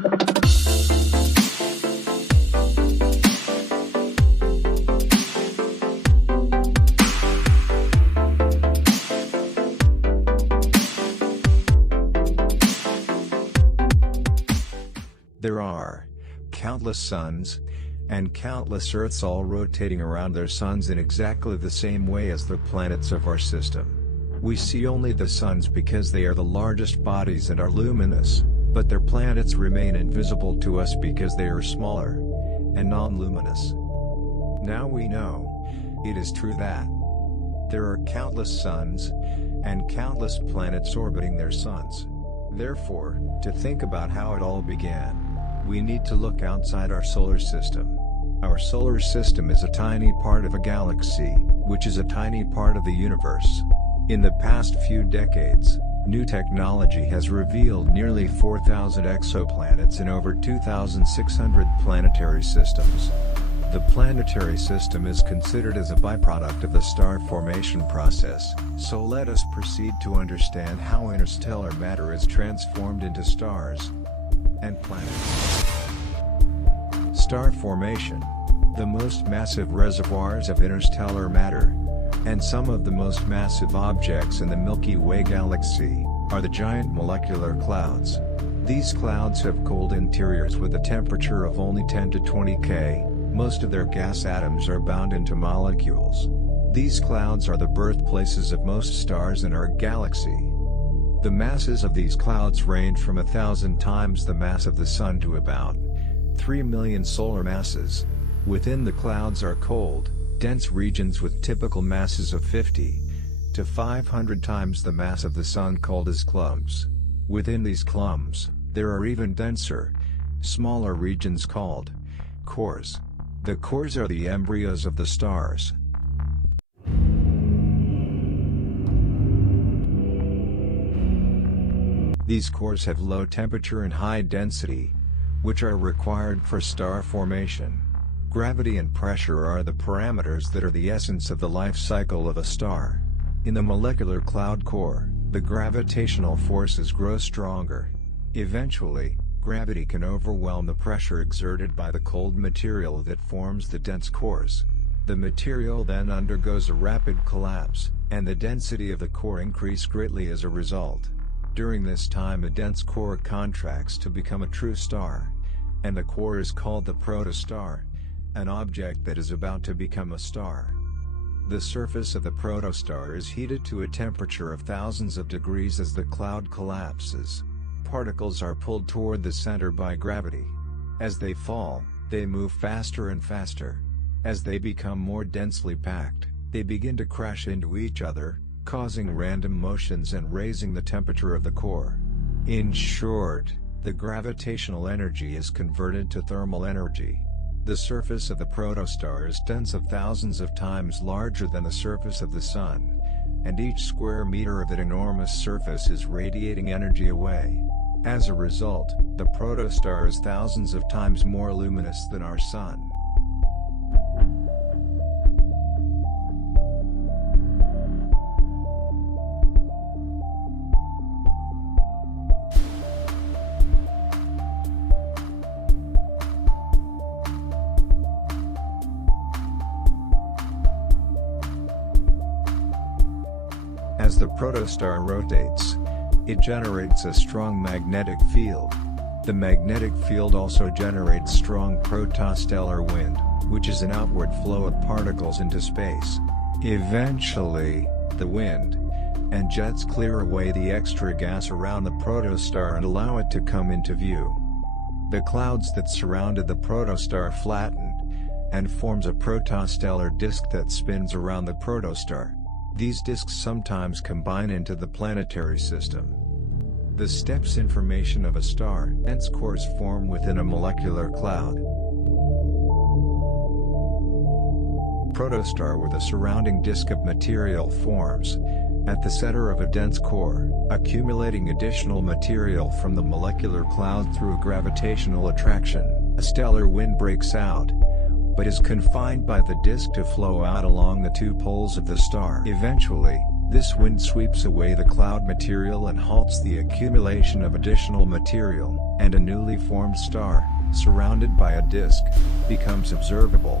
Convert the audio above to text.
There are countless suns and countless Earths, all rotating around their suns in exactly the same way as the planets of our system. We see only the suns because they are the largest bodies and are luminous, but their planets remain invisible to us because they are smaller and non-luminous. Now we know it is true that there are countless suns and countless planets orbiting their suns. Therefore, to think about how it all began, we need to look outside our solar system. Our solar system is a tiny part of a galaxy, which is a tiny part of the universe. In the past few decades, new technology has revealed nearly 4,000 exoplanets in over 2,600 planetary systems. The planetary system is considered as a byproduct of the star formation process, so let us proceed to understand how interstellar matter is transformed into stars and planets. Star formation. The most massive reservoirs of interstellar matter, and some of the most massive objects in the Milky Way galaxy, are the giant molecular clouds. These clouds have cold interiors with a temperature of only 10 to 20 K. Most of their gas atoms are bound into molecules. These clouds are the birthplaces of most stars in our galaxy. The masses of these clouds range from 1,000 times the mass of the Sun to about 3 million solar masses. Within the clouds are cold, dense regions with typical masses of 50 to 500 times the mass of the Sun, called as clumps. Within these clumps, there are even denser, smaller regions called cores. The cores are the embryos of the stars. These cores have low temperature and high density, which are required for star formation. Gravity and pressure are the parameters that are the essence of the life cycle of a star. In the molecular cloud core, the gravitational forces grow stronger. Eventually, gravity can overwhelm the pressure exerted by the cold material that forms the dense cores. The material then undergoes a rapid collapse, and the density of the core increases greatly as a result. During this time, a dense core contracts to become a true star, and the core is called the protostar, an object that is about to become a star. The surface of the protostar is heated to a temperature of thousands of degrees as the cloud collapses. Particles are pulled toward the center by gravity. As they fall, they move faster and faster. As they become more densely packed, they begin to crash into each other, causing random motions and raising the temperature of the core. In short, the gravitational energy is converted to thermal energy. The surface of the protostar is tens of thousands of times larger than the surface of the Sun, and each square meter of that enormous surface is radiating energy away. As a result, the protostar is thousands of times more luminous than our Sun. As the protostar rotates, it generates a strong magnetic field. The magnetic field also generates strong protostellar wind, which is an outward flow of particles into space. Eventually, the wind and jets clear away the extra gas around the protostar and allow it to come into view. The clouds that surrounded the protostar flatten and forms a protostellar disk that spins around the protostar. These disks sometimes combine into the planetary system. The steps in formation of a star. Dense cores form within a molecular cloud. Protostar with a surrounding disk of material forms at the center of a dense core, accumulating additional material from the molecular cloud through a gravitational attraction. A stellar wind breaks out, but is confined by the disk to flow out along the two poles of the star. Eventually, This wind sweeps away the cloud material and halts the accumulation of additional material, and a newly formed star, surrounded by a disk, becomes observable.